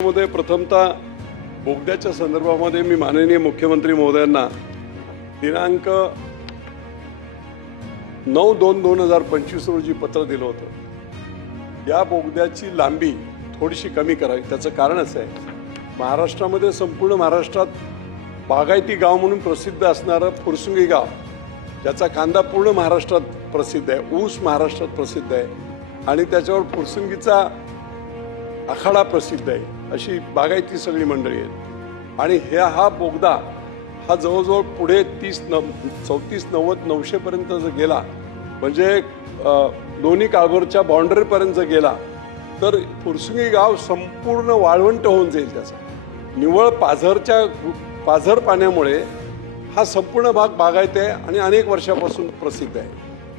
मध्ये प्रथमतः बोगद्याच्या संदर्भामध्ये मी माननीय मुख्यमंत्री महोदयांना दिनांक 9/2/2025 रोजी पत्र दिलं होतं। या बोगद्याची लांबी थोडीशी कमी करावी। त्याचं कारण असं आहे, महाराष्ट्रामध्ये संपूर्ण महाराष्ट्रात बागायती गाव म्हणून प्रसिद्ध असणारं फुरसुंगी गाव, ज्याचा कांदा पूर्ण महाराष्ट्रात प्रसिद्ध आहे, ऊस महाराष्ट्रात प्रसिद्ध आहे आणि त्याच्यावर फुरसुंगीचा आखाडा प्रसिद्ध आहे, अशी बागायती सगळी मंडळी आहेत। आणि हा बोगदा हा जवळजवळ पुढे 34-90-900 पर्यंत जर गेला, म्हणजे लोणी काळभोरच्या बाउंड्रीपर्यंत जर गेला, तर फुरसुंगी गाव संपूर्ण वाळवंट होऊन जाईल। त्याचा निव्वळ पाझर पाण्यामुळे हा संपूर्ण भाग बागायती आहे आणि अनेक वर्षापासून प्रसिद्ध आहे।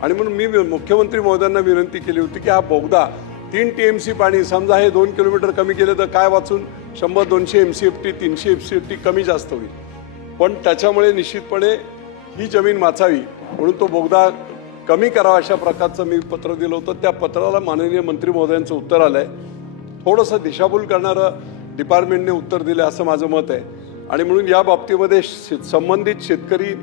आणि म्हणून मी मुख्यमंत्री महोदयांना विनंती केली होती की हा बोगदा 3 TMC पाणी, समजा हे 2 किलोमीटर कमी केलं तर काय वाचून 100-200 MCFT 300 MCFT कमी जास्त होईल, पण त्याच्यामुळे निश्चितपणे ही जमीन वाचावी म्हणून तो बोगदा कमी करावा अशा प्रकारचं मी पत्र दिलं होतं। त्या पत्राला माननीय मंत्री महोदयांचं उत्तर आलंय। थोडंसं दिशाभूल करणारं डिपार्टमेंटने उत्तर दिलं असं माझं मत आहे। आणि म्हणून या बाबतीमध्ये संबंधित शेतकरी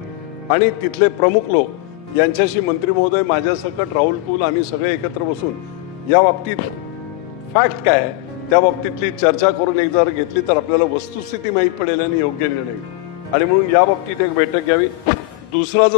आणि तिथले प्रमुख लोक यांच्याशी मंत्री महोदय, माझ्यासकट राहुल कुल, आम्ही सगळे एकत्र बसून या बाबतीत फॅक्ट काय आहे त्या बाबतीतली चर्चा करून एक जर घेतली तर आपल्याला वस्तुस्थिती माहीत पडेल आणि योग्य निर्णय। आणि म्हणून या बाबतीत एक बैठक घ्यावी। दुसरा जो